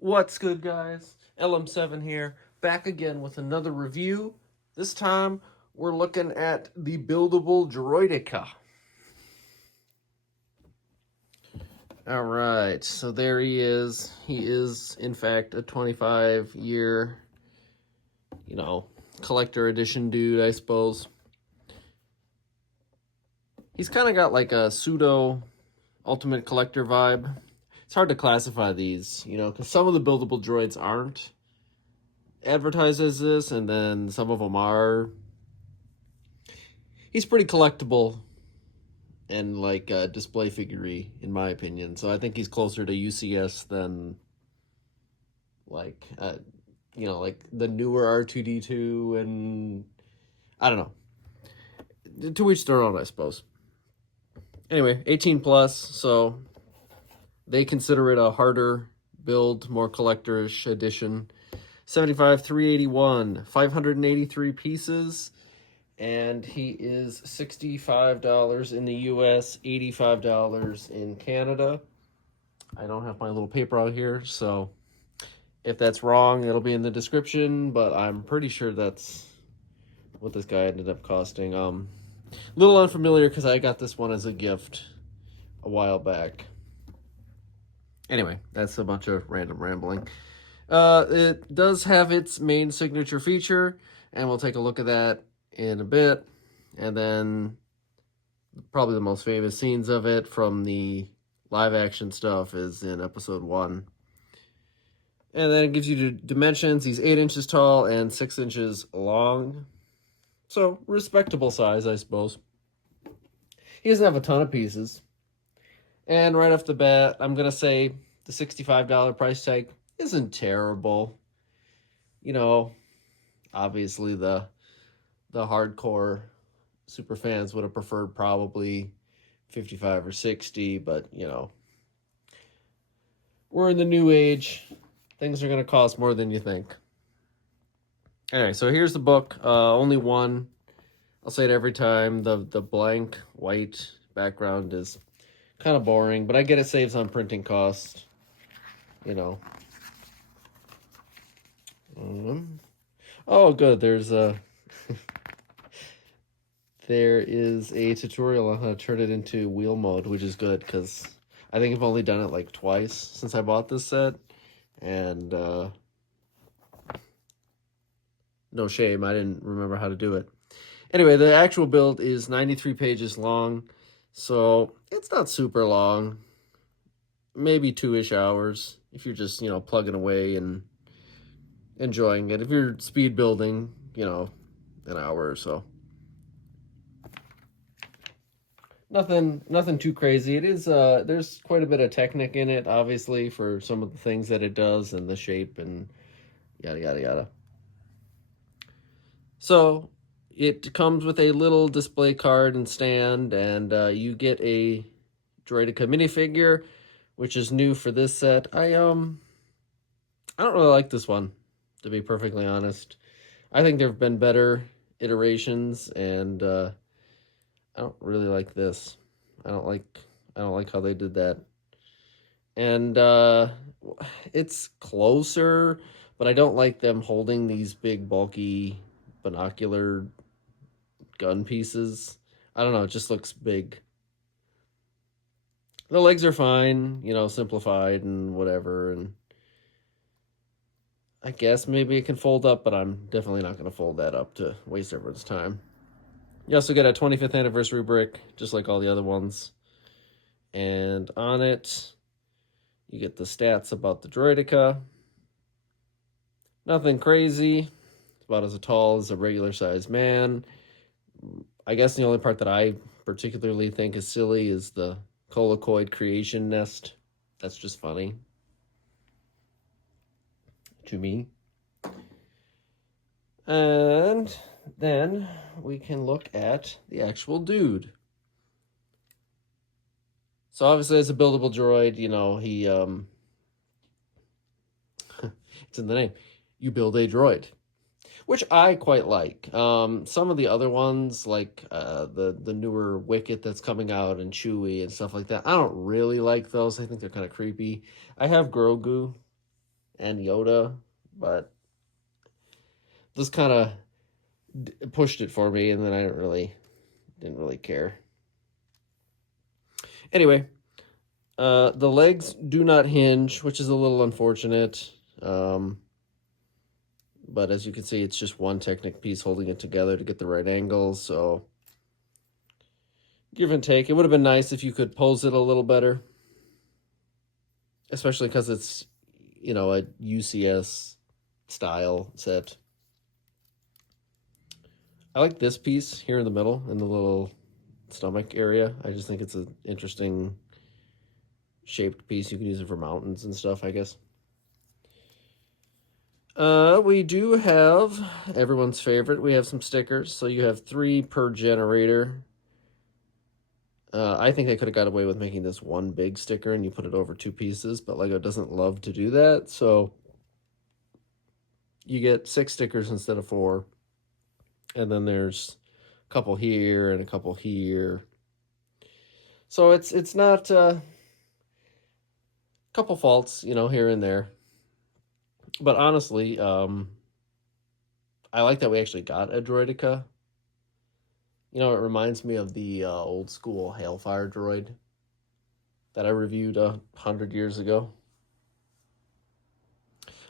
What's good, guys? LM7 here, back again with another review. This time, we're looking at the buildable Droideka. Alright, so there he is. He is, in fact, a 25-year, collector edition dude, I suppose. He's kind of got like a pseudo ultimate collector vibe. It's hard to classify these, because some of the buildable droids aren't advertised as this, and then some of them are. He's pretty collectible and like a display figure-y, in my opinion. So I think he's closer to UCS than like like the newer R2D2, and I don't know. To each their own, I suppose. Anyway, 18 plus, so they consider it a harder build, more collectorish edition. 75, 381, 583 pieces, and he is $65 in the US, $85 in Canada. I don't have my little paper out here, so if that's wrong, it'll be in the description, but I'm pretty sure that's what this guy ended up costing. A little unfamiliar because I got this one as a gift a while back. Anyway, that's a bunch of random rambling. It does have its main signature feature, and we'll take a look at that in a bit. And then probably the most famous scenes of it from the live action stuff is in episode 1. And then it gives you the dimensions. He's 8 inches tall and 6 inches long. So, respectable size, I suppose. He doesn't have a ton of pieces. And right off the bat, I'm going to say the $65 price tag isn't terrible. Obviously the hardcore super fans would have preferred probably 55 or 60, but we're in the new age. Things are going to cost more than you think. Anyway, so here's the book. Only one. I'll say it every time. The blank white background is kind of boring, but I get it saves on printing cost. Oh, good. There is a tutorial on how to turn it into wheel mode, which is good because I think I've only done it like twice since I bought this set, and no shame, I didn't remember how to do it. Anyway, the actual build is 93 pages long, so it's not super long. Maybe 2-ish hours if you're just, plugging away and enjoying it. If you're speed building, an hour or so. Nothing too crazy. It is there's quite a bit of technique in it, obviously, for some of the things that it does and the shape and yada yada yada. So it comes with a little display card and stand, and you get a Droideka minifigure, which is new for this set. I don't really like this one, to be perfectly honest. I think there have been better iterations, and I don't really like this. I don't like how they did that. And it's closer, but I don't like them holding these big bulky binocular gun pieces. I don't know, it just looks big. The legs are fine, simplified and whatever, and I guess maybe it can fold up, but I'm definitely not going to fold that up to waste everyone's time. You also get a 25th anniversary brick, just like all the other ones. And on it, you get the stats about the Droideka. Nothing crazy. It's about as tall as a regular-sized man. I guess the only part that I particularly think is silly is the colocoid creation nest. That's just funny to me. And then we can look at the actual dude. So obviously it's a buildable droid, he it's in the name. You build a droid, which I quite like. Some of the other ones, like the newer Wicket that's coming out and Chewie and stuff like that, I don't really like those. I think they're kind of creepy. I have Grogu, and Yoda, but this kind of pushed it for me, and then I didn't really care. Anyway, the legs do not hinge, which is a little unfortunate. But as you can see, it's just one Technic piece holding it together to get the right angle. So give and take. It would have been nice if you could pose it a little better, especially because it's, you know, a UCS style set. I like this piece here in the middle, in the little stomach area. I just think it's an interesting shaped piece. You can use it for mountains and stuff, I guess. We do have everyone's favorite. We have some stickers. So you have 3 per generator. I think they could have got away with making this one big sticker and you put it over 2 pieces, but LEGO doesn't love to do that. So you get 6 stickers instead of 4. And then there's a couple here and a couple here. So it's not a couple faults, you know, here and there. But honestly, I like that we actually got a Droideka. You know, it reminds me of the old school Hailfire droid that I reviewed 100 years ago.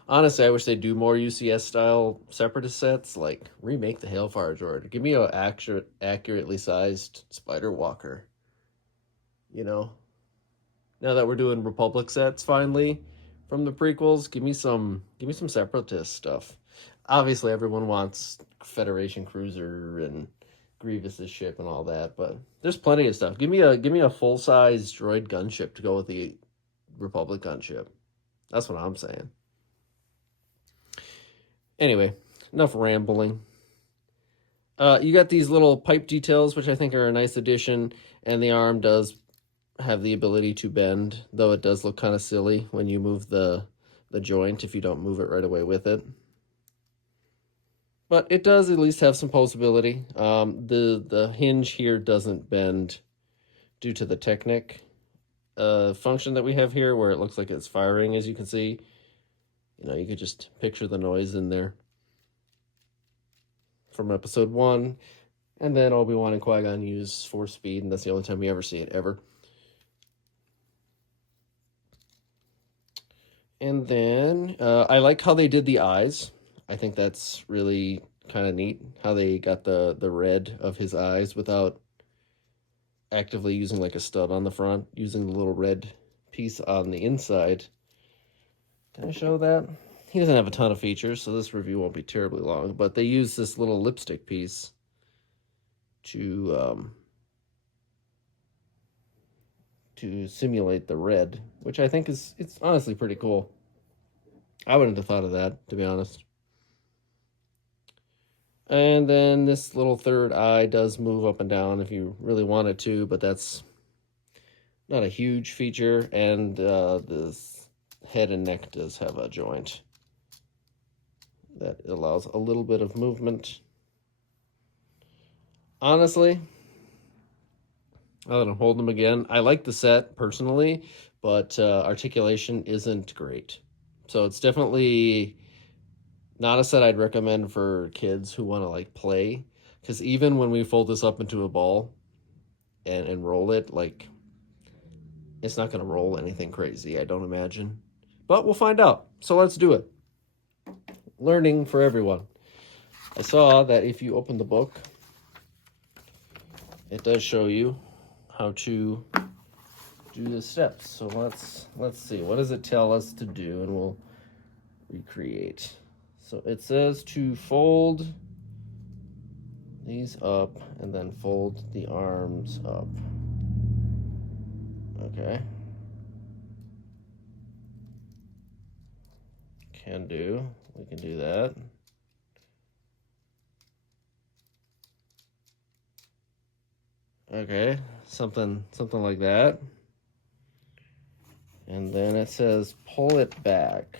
Honestly, I wish they'd do more UCS style separatist sets, like remake the Hailfire droid. Give me a accurately sized Spider Walker. You know, now that we're doing Republic sets finally from the prequels, give me some separatist stuff. Obviously, everyone wants Federation cruiser and Grievous's ship and all that, but there's plenty of stuff. Give me a full size droid gunship to go with the Republic gunship. That's what I'm saying. Anyway, enough rambling. You got these little pipe details, which I think are a nice addition, and the arm does have the ability to bend, though it does look kind of silly when you move the joint if you don't move it right away with it. But it does at least have some posability. The hinge here doesn't bend due to the Technic function that we have here, where it looks like it's firing, as you can see. You know, you could just picture the noise in there from episode 1. And then Obi-Wan and Qui-Gon use force speed, and that's the only time we ever see it, ever. And then I like how they did the eyes. I think that's really kind of neat, how they got the red of his eyes without actively using like a stud on the front, using the little red piece on the inside. Can I show that? He doesn't have a ton of features, so this review won't be terribly long, but they use this little lipstick piece to simulate the red, which I think it's honestly pretty cool. I wouldn't have thought of that, to be honest. And then this little third eye does move up and down if you really want it to, but that's not a huge feature. And this head and neck does have a joint that allows a little bit of movement. Honestly, I'm holding them again. I like the set personally, but articulation isn't great. So it's definitely not a set I'd recommend for kids who want to like play, because even when we fold this up into a ball and roll it, like, it's not going to roll anything crazy, I don't imagine. But we'll find out. So let's do it. Learning for everyone. I saw that if you open the book, it does show you how to do the steps. So let's see. What does it tell us to do? And we'll recreate. So it says to fold these up and then fold the arms up. Okay. Can do. We can do that. Okay, something like that. And then it says pull it back,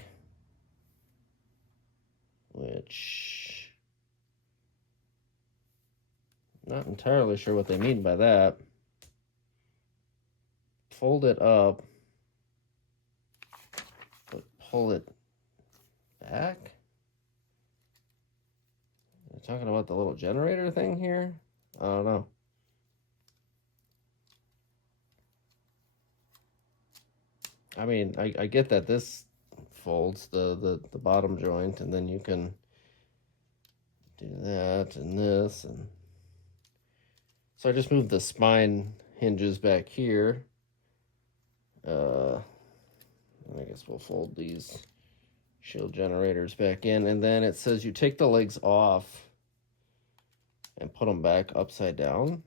which not entirely sure what they mean by that. Fold it up, but pull it back? Are talking about the little generator thing here? I don't know. I mean, I get that this folds the bottom joint, and then you can do that and this, and so I just moved the spine hinges back here. I guess we'll fold these shield generators back in, and then it says you take the legs off and put them back upside down.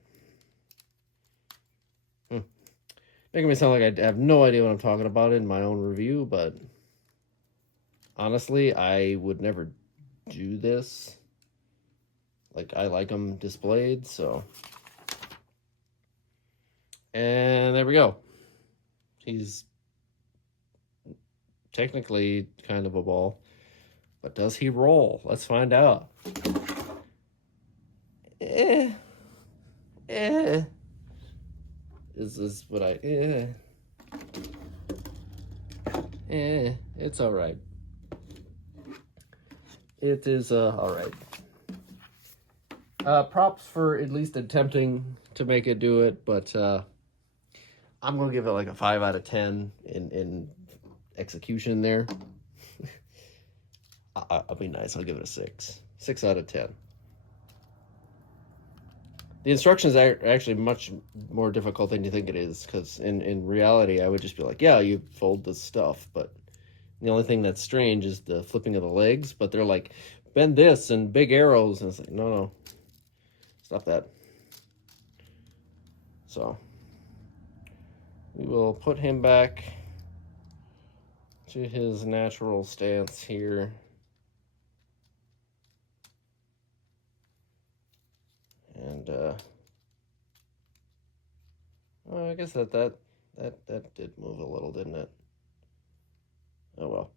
Making me sound like I have no idea what I'm talking about in my own review, but honestly, I would never do this. Like, I like them displayed, so. And there we go. He's technically kind of a ball, but does he roll? Let's find out. Is this what I... It's all right. It is all right. Props for at least attempting to make it do it, but I'm gonna give it like a 5 out of 10 in execution there. I'll be nice. I'll give it a 6. 6 out of 10. The instructions are actually much more difficult than you think it is, because in reality, I would just be like, yeah, you fold this stuff, but the only thing that's strange is the flipping of the legs, but they're like, bend this and big arrows, and it's like, no, stop that. So, we will put him back to his natural stance here. And well, I guess that did move a little, didn't it? Oh well.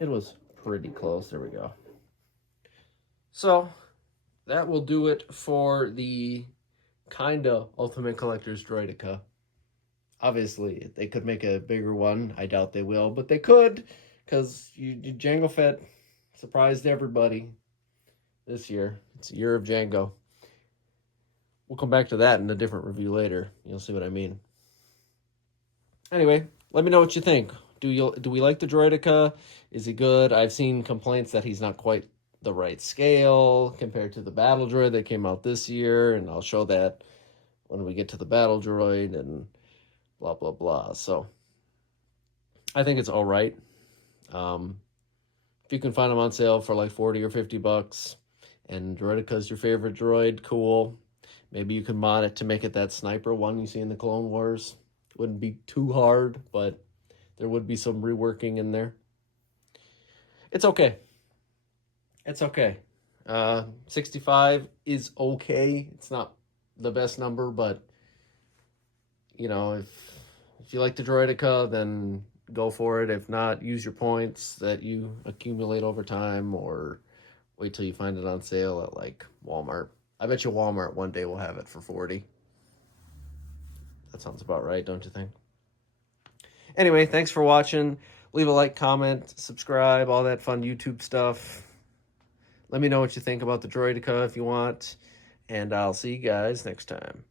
It was pretty close. There we go. So that will do it for the kinda Ultimate Collector's Droideka. Obviously, they could make a bigger one. I doubt they will, but they could, because Jango Fett surprised everybody this year. It's a year of Jango. We'll come back to that in a different review later. You'll see what I mean. Anyway, let me know what you think. Do we like the Droideka? Is he good? I've seen complaints that he's not quite the right scale compared to the Battle Droid that came out this year, and I'll show that when we get to the Battle Droid and blah, blah, blah. So I think it's all right. If you can find them on sale for like 40 or 50 bucks, and Droideka's your favorite droid, cool. Maybe you can mod it to make it that sniper one you see in the Clone Wars. Wouldn't be too hard, but there would be some reworking in there. It's okay. It's okay. 65 is okay. It's not the best number, but you know, if you like the Droideka, then go for it. If not, use your points that you accumulate over time, or wait till you find it on sale at like Walmart. I bet you Walmart one day will have it for 40. That sounds about right, don't you think? Anyway, thanks for watching. Leave a like, comment, subscribe, all that fun YouTube stuff. Let me know what you think about the Droideka if you want. And I'll see you guys next time.